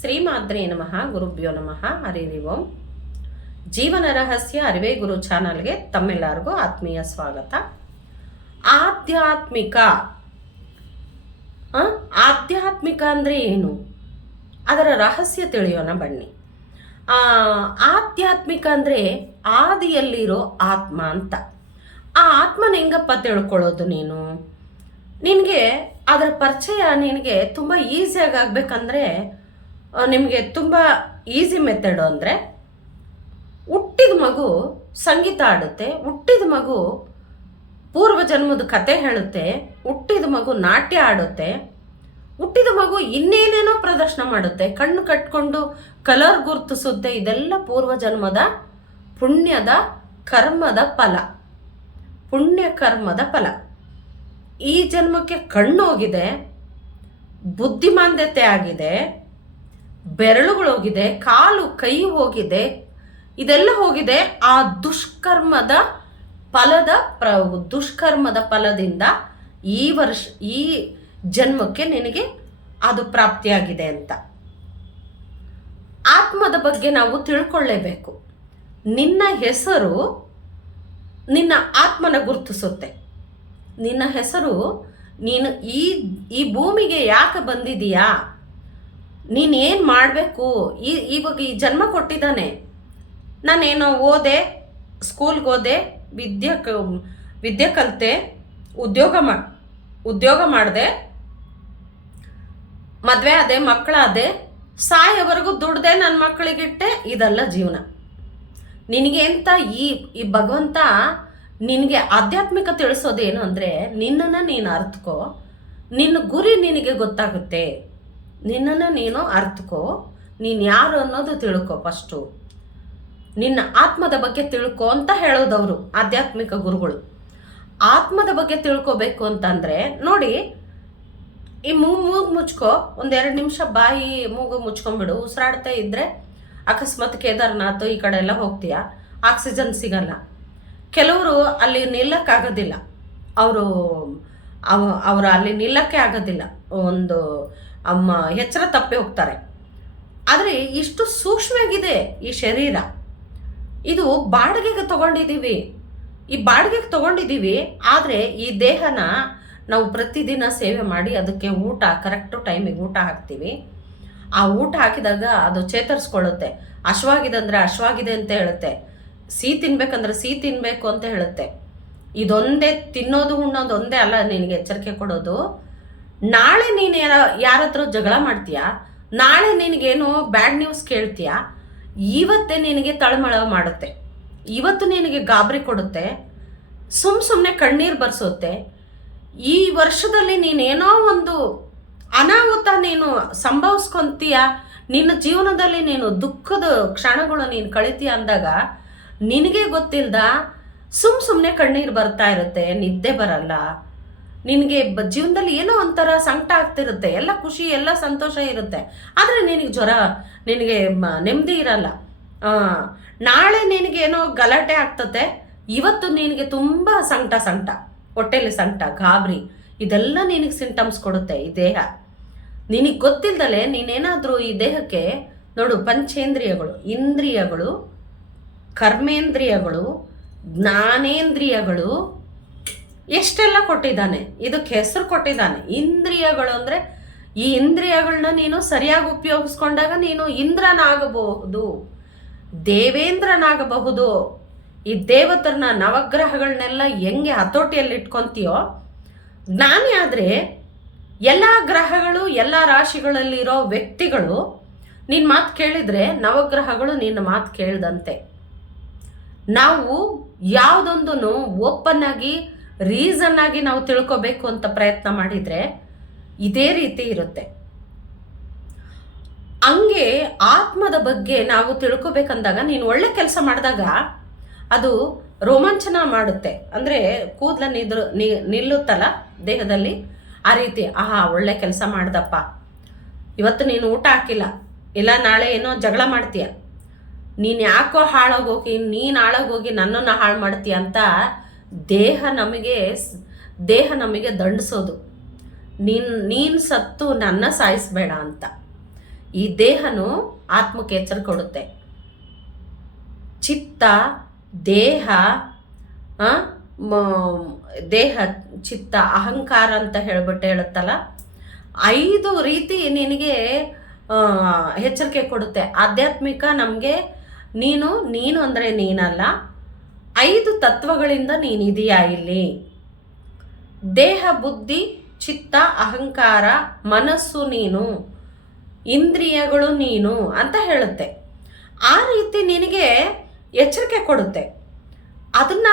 ಶ್ರೀಮಾದ್ರೇ ನಮಃ, ಗುರುಭ್ಯೋ ನಮಃ, ಹರಿ ಓಂ. ಜೀವನ ರಹಸ್ಯ ಅರಿವೇ ಗುರು ಚಾನಲ್ಗೆ ತಮ್ಮೆಲ್ಲರಿಗೂ ಆತ್ಮೀಯ ಸ್ವಾಗತ. ಆಧ್ಯಾತ್ಮಿಕ ಆಧ್ಯಾತ್ಮಿಕ ಅಂದರೆ ಏನು? ಅದರ ರಹಸ್ಯ ತಿಳಿಯೋಣ ಬನ್ನಿ. ಆಧ್ಯಾತ್ಮಿಕ ಅಂದರೆ ಆದಿಯಲ್ಲಿರೋ ಆತ್ಮ ಅಂತ. ಆ ಆತ್ಮನ ಹೆಂಗಪ್ಪ ತಿಳ್ಕೊಳ್ಳೋದು ನೀನು? ನಿನಗೆ ಅದರ ಪರಿಚಯ ನಿನಗೆ ತುಂಬ ಈಸಿಯಾಗಿ ಆಗಬೇಕಂದ್ರೆ ನಿಮಗೆ ತುಂಬ ಈಸಿ ಮೆಥಡು ಅಂದರೆ ಹುಟ್ಟಿದ ಮಗು ಸಂಗೀತ ಆಡುತ್ತೆ, ಹುಟ್ಟಿದ ಮಗು ಪೂರ್ವ ಜನ್ಮದ ಕತೆ ಹೇಳುತ್ತೆ, ಹುಟ್ಟಿದ ಮಗು ನಾಟ್ಯ ಆಡುತ್ತೆ, ಹುಟ್ಟಿದ ಮಗು ಇನ್ನೇನೇನೋ ಪ್ರದರ್ಶನ ಮಾಡುತ್ತೆ, ಕಣ್ಣು ಕಟ್ಕೊಂಡು ಕಲರ್ ಗುರುತಿಸುತ್ತೆ, ಇದೆಲ್ಲ ಪೂರ್ವ ಜನ್ಮದ ಪುಣ್ಯದ ಕರ್ಮದ ಫಲ. ಪುಣ್ಯ ಕರ್ಮದ ಫಲ. ಈ ಜನ್ಮಕ್ಕೆ ಕಣ್ಣು ಹೋಗಿದೆ ಬುದ್ಧಿಮಾಂದ್ಯತೆ ಆಗಿದೆ ಬೆರಳುಗಳು ಹೋಗಿದೆ ಕಾಲು, ಕೈ ಹೋಗಿದೆ, ಇದೆಲ್ಲ ಹೋಗಿದೆ ಆ ದುಷ್ಕರ್ಮದ ಫಲದ ಪ್ರ, ದುಷ್ಕರ್ಮದ ಫಲದಿಂದ ಈ ವರ್ಷ, ಈ ಜನ್ಮಕ್ಕೆ ನಿನಗೆ ಅದು ಪ್ರಾಪ್ತಿಯಾಗಿದೆ ಅಂತ. ಆತ್ಮದ ಬಗ್ಗೆ ನಾವು ತಿಳ್ಕೊಳ್ಳೇಬೇಕು. ನಿನ್ನ ಹೆಸರು ನಿನ್ನ ಆತ್ಮನ ಗುರುತಿಸುತ್ತೆ. ನಿನ್ನ ಹೆಸರು ನೀನು ಈ ಈ ಭೂಮಿಗೆ ಯಾಕೆ ಬಂದಿದೀಯಾ ನೀನೇನು ಮಾಡಬೇಕು? ಈ, ಇವಾಗ ಈ ಜನ್ಮ ಕೊಟ್ಟಿದ್ದಾನೆ. ನಾನೇನು ಓದೆ, ಸ್ಕೂಲ್ಗೆ ಓದೆ, ವಿದ್ಯೆ ಕ, ವಿದ್ಯೆ ಕಲಿತೆ, ಉದ್ಯೋಗ ಮಾ, ಉದ್ಯೋಗ ಮಾಡಿದೆ, ಮದುವೆ ಆದೆ, ಮಕ್ಕಳಾದೆ, ಸಾಯೋವರೆಗೂ ದುಡ್ದೆ ನನ್ನ ಮಕ್ಕಳಿಗಿಟ್ಟೆ, ಇದಲ್ಲ ಜೀವನ. ನಿನಗೆ ಅಂತ ಈ ಈ ಭಗವಂತ ನಿನಗೆ ಆಧ್ಯಾತ್ಮಿಕ ತಿಳಿಸೋದೇನು ಅಂದರೆ ನಿನ್ನನ್ನು ನೀನು ಅರ್ಥಕೋ ನಿನ್ನ ಗುರಿ ನಿನಗೆ ಗೊತ್ತಾಗುತ್ತೆ. ನಿನ್ನನ್ನು ನೀನು ಅರ್ಥಕೋ ನೀನು ಯಾರು ಅನ್ನೋದು ತಿಳ್ಕೊ ಫಸ್ಟು ನಿನ್ನ ಆತ್ಮದ ಬಗ್ಗೆ ತಿಳ್ಕೊ ಅಂತ ಹೇಳೋದವರು ಆಧ್ಯಾತ್ಮಿಕ ಗುರುಗಳು. ಆತ್ಮದ ಬಗ್ಗೆ ತಿಳ್ಕೊಬೇಕು ಅಂತಂದರೆ ನೋಡಿ, ಈ ಮೂಗು ಮೂಗು ಮುಚ್ಕೋ ಒಂದೆರಡು ನಿಮಿಷ ಬಾಯಿ ಮೂಗು ಮುಚ್ಕೊಂಡ್ಬಿಡು. ಉಸಿರಾಡ್ತಾ ಇದ್ದರೆ ಅಕಸ್ಮಾತ್ ಕೇದಾರ್ನಾಥ್ ಈ ಕಡೆ ಎಲ್ಲ ಹೋಗ್ತೀಯಾ? ಆಕ್ಸಿಜನ್ ಸಿಗಲ್ಲ. ಕೆಲವರು ಅಲ್ಲಿ ನಿಲ್ಲಕ್ಕಾಗೋದಿಲ್ಲ. ಅವರು, ಅವ, ಅವರು ಅಲ್ಲಿ ನಿಲ್ಲಕ್ಕೆ ಆಗೋದಿಲ್ಲ. ಒಂದು ಅಮ್ಮ, ಎಚ್ಚರ ತಪ್ಪೇ ಹೋಗ್ತಾರೆ. ಆದರೆ ಇಷ್ಟು ಸೂಕ್ಷ್ಮವಾಗಿದೆ ಈ ಶರೀರ. ಇದು ಬಾಡಿಗೆಗೆ ತಗೊಂಡಿದ್ದೀವಿ. ಈ ಬಾಡಿಗೆಗೆ ತಗೊಂಡಿದ್ದೀವಿ, ಆದರೆ ಈ ದೇಹನ ನಾವು ಪ್ರತಿದಿನ ಸೇವೆ ಮಾಡಿ ಅದಕ್ಕೆ ಊಟ ಕರೆಕ್ಟು ಟೈಮಿಗೆ ಊಟ ಹಾಕ್ತೀವಿ. ಆ ಊಟ ಹಾಕಿದಾಗ ಅದು ಚೇತರಿಸ್ಕೊಳ್ಳುತ್ತೆ. ಹಶ್ವಾಗಿದೆ ಅಂದರೆ ಹಶ್ವಾಗಿದೆ ಅಂತ ಹೇಳುತ್ತೆ. ಸಿಹಿ ತಿನ್ಬೇಕಂದ್ರೆ ಸಿಹಿ ತಿನ್ನಬೇಕು ಅಂತ ಹೇಳುತ್ತೆ. ಇದೊಂದೇ ತಿನ್ನೋದು ಉಣ್ಣೋದು ಒಂದೇ ಅಲ್ಲ, ನಿನಗೆ ಎಚ್ಚರಿಕೆ ಕೊಡೋದು. ನಾಳೆ ನೀನು ಯಾರ ಜಗಳ ಮಾಡ್ತೀಯಾ? ನಾಳೆ ನಿನಗೇನು ಬ್ಯಾಡ್ ನ್ಯೂಸ್ ಕೇಳ್ತೀಯಾ? ಇವತ್ತೇ ನಿನಗೆ ತಳಮಳ ಮಾಡುತ್ತೆ. ಇವತ್ತು ನಿನಗೆ ಗಾಬರಿ ಕೊಡುತ್ತೆ. ಸುಮ್ಮ ಸುಮ್ಮನೆ ಕಣ್ಣೀರು ಬರ್ಸುತ್ತೆ. ಈ ವರ್ಷದಲ್ಲಿ ನೀನೇನೋ ಒಂದು ಅನಾಹುತ ನೀನು ಸಂಭವಿಸ್ಕೊಂತೀಯ? ನಿನ್ನ ಜೀವನದಲ್ಲಿ ನೀನು ದುಃಖದ ಕ್ಷಣಗಳು ನೀನು ಕಳಿತೀಯ ಅಂದಾಗ ನಿನಗೆ ಗೊತ್ತಿಲ್ದ ಸುಮ್ಮ ಸುಮ್ಮನೆ ಕಣ್ಣೀರು ಬರ್ತಾ ಇರುತ್ತೆ, ನಿದ್ದೆ ಬರಲ್ಲ. ನಿನಗೆ ಜೀವನದಲ್ಲಿ ಏನೋ ಒಂಥರ ಸಂಕಟ ಆಗ್ತಿರುತ್ತೆ, ಎಲ್ಲ ಖುಷಿ, ಎಲ್ಲ ಸಂತೋಷ ಇರುತ್ತೆ. ಆದರೆ ನಿನಗೆ ಜ್ವರ, ನಿನಗೆ ನೆಮ್ಮದಿ ಇರಲ್ಲ. ನಾಳೆ ನಿನಗೆ ಏನೋ ಗಲಾಟೆ ಆಗ್ತತೆ, ಇವತ್ತು ನಿನಗೆ ತುಂಬ ಸಂಕಟ ಸಂಕಟ. ಹೊಟ್ಟೆಲಿ ಸಂಕಟ, ಗಾಬರಿ, ಇದೆಲ್ಲ ನಿನಗೆ ಸಿಂಟಮ್ಸ್ ಕೊಡುತ್ತೆ ಈ ದೇಹ. ನಿನಗೆ ಗೊತ್ತಿಲ್ದಲೆ ನೀನೇನಾದರೂ ಈ ದೇಹಕ್ಕೆ, ನೋಡು, ಪಂಚೇಂದ್ರಿಯಗಳು, ಇಂದ್ರಿಯಗಳು, ಕರ್ಮೇಂದ್ರಿಯಗಳು, ಜ್ಞಾನೇಂದ್ರಿಯಗಳು ಎಷ್ಟೆಲ್ಲ ಕೊಟ್ಟಿದ್ದಾನೆ? ಇದಕ್ಕೆ ಹೆಸರು ಕೊಟ್ಟಿದ್ದಾನೆ. ಇಂದ್ರಿಯಗಳು ಅಂದರೆ ಈ ಇಂದ್ರಿಯಗಳನ್ನ ನೀನು ಸರಿಯಾಗಿ ಉಪಯೋಗಿಸ್ಕೊಂಡಾಗ ನೀನು ಇಂದ್ರನಾಗಬಹುದು. ದೇವೇಂದ್ರನಾಗಬಹುದು. ಈ ದೇವತರನ್ನ ನವಗ್ರಹಗಳನ್ನೆಲ್ಲ ಹೆಂಗೆ ಹತೋಟಿಯಲ್ಲಿ ಇಟ್ಕೊಂತೀಯೋ ಜ್ಞಾನಿ ಆದರೆ ಎಲ್ಲ ಗ್ರಹಗಳು, ಎಲ್ಲ ರಾಶಿಗಳಲ್ಲಿರೋ ವ್ಯಕ್ತಿಗಳು ನಿನ್ನ ಮಾತು ಕೇಳಿದರೆ ನವಗ್ರಹಗಳು ನಿನ್ನ ಮಾತು ಕೇಳ್ದಂತೆ. ನಾವು ಯಾವುದೊಂದನ್ನು ಓಪನ್ ಆಗಿ ರೀಸನ್ ಆಗಿ ನಾವು ತಿಳ್ಕೊಬೇಕು ಅಂತ ಪ್ರಯತ್ನ ಮಾಡಿದರೆ ಇದೇ ರೀತಿ ಇರುತ್ತೆ. ಹಂಗೆ ಆತ್ಮದ ಬಗ್ಗೆ ನಾವು ತಿಳ್ಕೊಬೇಕಂದಾಗ ನೀನು ಒಳ್ಳೆ ಕೆಲಸ ಮಾಡಿದಾಗ ಅದು ರೋಮಾಂಚನ ಮಾಡುತ್ತೆ. ಅಂದರೆ ಕೂದಲ ನಿದ್ರು ನಿಲ್ಲುತ್ತಲ್ಲ ದೇಹದಲ್ಲಿ? ಆ ರೀತಿ, ಆಹಾ, ಒಳ್ಳೆ ಕೆಲಸ ಮಾಡ್ದಪ್ಪ. ಇವತ್ತು ನೀನು ಊಟ ಹಾಕಿಲ್ಲ. ಇಲ್ಲ, ನಾಳೆ ಏನೋ ಜಗಳ ಮಾಡ್ತೀಯ. ನೀನು ಯಾಕೋ ಹಾಳಾಗೋಗಿ, ನೀನು ಹಾಳಾಗೋಗಿ ನನ್ನನ್ನು ಹಾಳು ಮಾಡ್ತೀಯ ಅಂತ ದೇಹ ನಮಗೆ ದೇಹ ನಮಗೆ ದಂಡಿಸೋದು. ನೀನು ನೀನು ಸತ್ತು ನನ್ನ ಸಾಯಿಸ್ಬೇಡ ಅಂತ. ಈ ದೇಹನು ಆತ್ಮಕ್ಕೆ ಎಚ್ಚರ ಕೊಡುತ್ತೆ. ಚಿತ್ತ, ದೇಹ ದೇಹ, ಚಿತ್ತ, ಅಹಂಕಾರ ಅಂತ ಹೇಳ್ಬಿಟ್ಟು ಹೇಳುತ್ತಲ್ಲ, ಐದು ರೀತಿ ನಿನಗೆ ಎಚ್ಚರಿಕೆ ಕೊಡುತ್ತೆ. ಆಧ್ಯಾತ್ಮಿಕ ನಮಗೆ ನೀನು ನೀನು ಅಂದರೆ ನೀನಲ್ಲ ಐದು ತತ್ವಗಳಿಂದ ನೀನಿದೆಯಾ ಇಲ್ಲಿ? ದೇಹ, ಬುದ್ಧಿ, ಚಿತ್ತ, ಅಹಂಕಾರ, ಮನಸ್ಸು ನೀನು, ಇಂದ್ರಿಯಗಳು ನೀನು ಅಂತ ಹೇಳುತ್ತೆ. ಆ ರೀತಿ ನಿನಗೆ ಎಚ್ಚರಿಕೆ ಕೊಡುತ್ತೆ. ಅದನ್ನ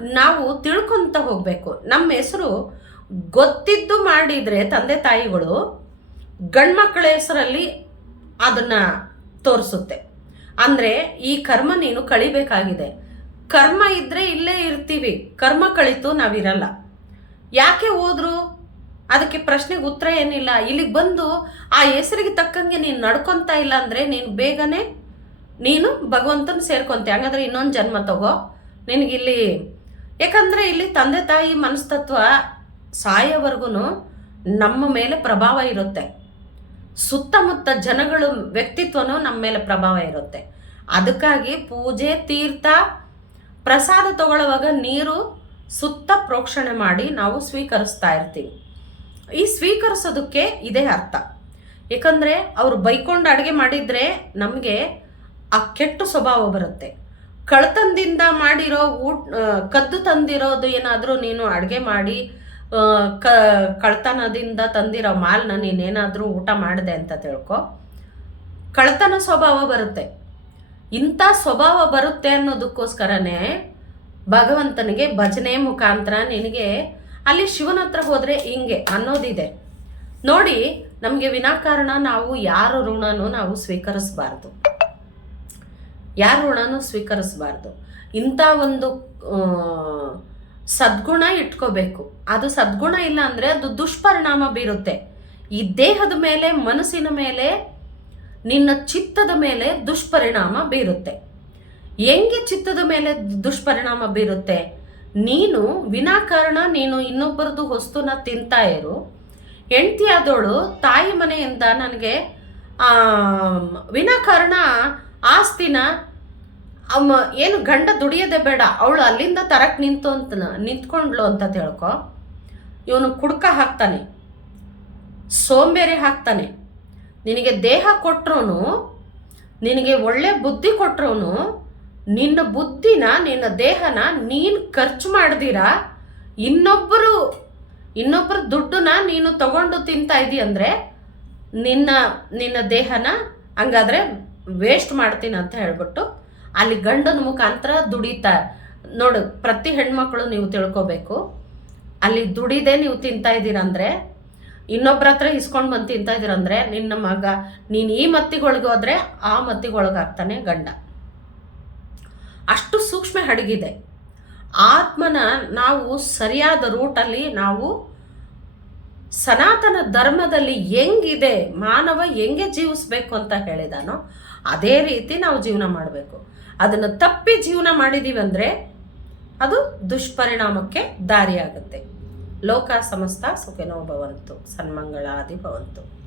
ನಾವು ತಿಳ್ಕೊಂತ ಹೋಗಬೇಕು. ನಮ್ಮ ಹೆಸರು ಗೊತ್ತಿದ್ದು ಮಾಡಿದರೆ ತಂದೆ ತಾಯಿಗಳು ಗಂಡ್ಮಕ್ಳ ಹೆಸರಲ್ಲಿ ಅದನ್ನ ತೋರಿಸುತ್ತೆ. ಅಂದರೆ ಈ ಕರ್ಮ ನೀನು ಕಳಿಬೇಕಾಗಿದೆ. ಕರ್ಮ ಇದ್ರೆ ಇಲ್ಲೇ ಇರ್ತೀವಿ. ಕರ್ಮ ಕಳಿತು ನಾವಿರಲ್ಲ. ಯಾಕೆ ಹೋದ್ರು? ಅದಕ್ಕೆ ಪ್ರಶ್ನೆಗೆ ಉತ್ತರ ಏನಿಲ್ಲ. ಇಲ್ಲಿಗೆ ಬಂದು ಆ ಹೆಸರಿಗೆ ತಕ್ಕಂಗೆ ನೀನು ನಡ್ಕೊಂತ ಇಲ್ಲ ಅಂದರೆ ನೀನು ಬೇಗನೆ ನೀನು ಭಗವಂತನ ಸೇರ್ಕೊಂತೆ. ಹಂಗಾದ್ರೆ ಇನ್ನೊಂದು ಜನ್ಮ ತಗೋ. ನಿನಗಿಲ್ಲಿ ಯಾಕಂದರೆ ಇಲ್ಲಿ ತಂದೆ ತಾಯಿ ಮನಸ್ತತ್ವ ಸಾಯೋವರೆಗೂ ನಮ್ಮ ಮೇಲೆ ಪ್ರಭಾವ ಇರುತ್ತೆ. ಸುತ್ತಮುತ್ತ ಜನಗಳು ವ್ಯಕ್ತಿತ್ವನೂ ನಮ್ಮ ಮೇಲೆ ಪ್ರಭಾವ ಇರುತ್ತೆ. ಅದಕ್ಕಾಗಿ ಪೂಜೆ, ತೀರ್ಥ ಪ್ರಸಾದ ತಗೊಳ್ಳುವಾಗ ನೀರು ಸುತ್ತ ಪ್ರೋಕ್ಷಣೆ ಮಾಡಿ ನಾವು ಸ್ವೀಕರಿಸ್ತಾ ಇರ್ತೀವಿ. ಈ ಸ್ವೀಕರಿಸೋದಕ್ಕೆ ಇದೇ ಅರ್ಥ. ಯಾಕಂದರೆ ಅವರು ಬೈಕೊಂಡು ಅಡುಗೆ ಮಾಡಿದರೆ ನಮಗೆ ಆ ಕೆಟ್ಟ ಸ್ವಭಾವ ಬರುತ್ತೆ. ಕಳ್ತನದಿಂದ ಮಾಡಿರೋ ಊಟ ಕದ್ದು ತಂದಿರೋದು ಏನಾದರೂ ನೀನು ಅಡುಗೆ ಮಾಡಿ ಕ, ಕಳ್ತನದಿಂದ ತಂದಿರೋ ಮಾಲ್ನ ನೀನೇನಾದರೂ ಊಟ ಮಾಡಿದೆ ಅಂತ ತಿಳ್ಕೊ. ಕಳ್ತನ ಸ್ವಭಾವ ಬರುತ್ತೆ. ಇಂಥ ಸ್ವಭಾವ ಬರುತ್ತೆ ಅನ್ನೋದಕ್ಕೋಸ್ಕರನೇ ಭಗವಂತನಿಗೆ ಭಜನೆ ಮುಖಾಂತರ ನಿನಗೆ ಅಲ್ಲಿ ಶಿವನ ಹತ್ರ ಹೋದರೆ ಹಿಂಗೆ ಅನ್ನೋದಿದೆ. ನೋಡಿ, ನಮಗೆ ವಿನಾಕಾರಣ ನಾವು ಯಾರ ಋಣನೂ ನಾವು ಸ್ವೀಕರಿಸಬಾರ್ದು. ಯಾರ ಋಣನೂ ಸ್ವೀಕರಿಸಬಾರ್ದು. ಇಂಥ ಒಂದು ಸದ್ಗುಣ ಇಟ್ಕೋಬೇಕು. ಅದು ಸದ್ಗುಣ ಇಲ್ಲ ಅಂದರೆ ಅದು ದುಷ್ಪರಿಣಾಮ ಬೀರುತ್ತೆ. ಈ ದೇಹದ ಮೇಲೆ, ಮನಸ್ಸಿನ ಮೇಲೆ ನಿನ್ನ ಚಿತ್ತದ ಮೇಲೆ ದುಷ್ಪರಿಣಾಮ ಬೀರುತ್ತೆ. ಹೆಂಗೆ ಚಿತ್ತದ ಮೇಲೆ ದುಷ್ಪರಿಣಾಮ ಬೀರುತ್ತೆ? ನೀನು ವಿನಾಕಾರಣ, ನೀನು ಇನ್ನೊಬ್ಬರದು ವಸ್ತುನ ತಿಂತಾ ಇರು. ಹೆಂಡತಿಯಾದವಳು ತಾಯಿ ಮನೆಯಿಂದ ನನಗೆ ವಿನಾಕಾರಣ ಆಸ್ತಿನ, ಅಮ್ಮ, ಏನು ಗಂಡ ದುಡಿಯೋದೇ ಬೇಡ, ಅವಳು ಅಲ್ಲಿಂದ ತರಕ್ ನಿಂತು ಅಂತ ನಿಂತ್ಕೊಂಡ್ಲು ಅಂತ ತಿಳ್ಕೊ. ಇವನು ಕುಡ್ಕ ಹಾಕ್ತಾನೆ. ಸೋಂಬೇರಿ ಹಾಕ್ತಾನೆ. ನಿನಗೆ ದೇಹ ಕೊಟ್ರೂ ನಿನಗೆ ಒಳ್ಳೆ ಬುದ್ಧಿ ಕೊಟ್ಟರು ನಿನ್ನ ಬುದ್ಧಿನ, ನಿನ್ನ ದೇಹನ ನೀನು ಖರ್ಚು ಮಾಡ್ದಿರಾ? ಇನ್ನೊಬ್ಬರು ಇನ್ನೊಬ್ಬರ ದುಡ್ಡನ್ನ ನೀನು ತಗೊಂಡು ತಿಂತಾ ಇದ್ದೀ ಅಂದರೆ ನಿನ್ನ ನಿನ್ನ ದೇಹನ ಹಂಗಾದ್ರೆ ವೇಸ್ಟ್ ಮಾಡ್ತೀನಿ ಅಂತ ಹೇಳ್ಬಿಟ್ಟು ಅಲ್ಲಿ ಗಂಡನ ಮುಖಾಂತರ ದುಡಿತಾ, ನೋಡು, ಪ್ರತಿ ಹೆಣ್ಮಕ್ಳು ನೀವು ತಿಳ್ಕೊಬೇಕು. ಅಲ್ಲಿ ದುಡಿದೆ ನೀವು ತಿಂತಾ ಇದ್ದೀರಂದ್ರೆ ಇನ್ನೊಬ್ರ ಹತ್ರ ಇಸ್ಕೊಂಡು ಬಂದು ತಿಂತ ಇದ್ದೀರಂದ್ರೆ ನಿನ್ನ ಮಗ, ನೀನು ಈ ಮತ್ತಿಗೊಳಗೆ ಹೋದ್ರೆ ಆ ಮತ್ತಿಗೊಳಗಾಗ್ತಾನೆ ಗಂಡ. ಅಷ್ಟು ಸೂಕ್ಷ್ಮ ಅಡಗಿದೆ ಆತ್ಮನ ನಾವು ಸರಿಯಾದ ರೂಟಲ್ಲಿ ನಾವು ಸನಾತನ ಧರ್ಮದಲ್ಲಿ ಹೆಂಗಿದೆ, ಮಾನವ ಹೆಂಗೆ ಜೀವಿಸ್ಬೇಕು ಅಂತ ಹೇಳಿದಾನೋ ಅದೇ ರೀತಿ ನಾವು ಜೀವನ ಮಾಡಬೇಕು. ಅದನ್ನು ತಪ್ಪಿ ಜೀವನ ಮಾಡಿದ್ದೀವಿ ಅಂದರೆ ಅದು ದುಷ್ಪರಿಣಾಮಕ್ಕೆ ದಾರಿಯಾಗುತ್ತೆ. ಲೋಕ ಸಮಸ್ತ ಸುಖಿನೋ ಭವಂತು ಸನ್ಮಂಗಳಾದಿ ಭವಂತು.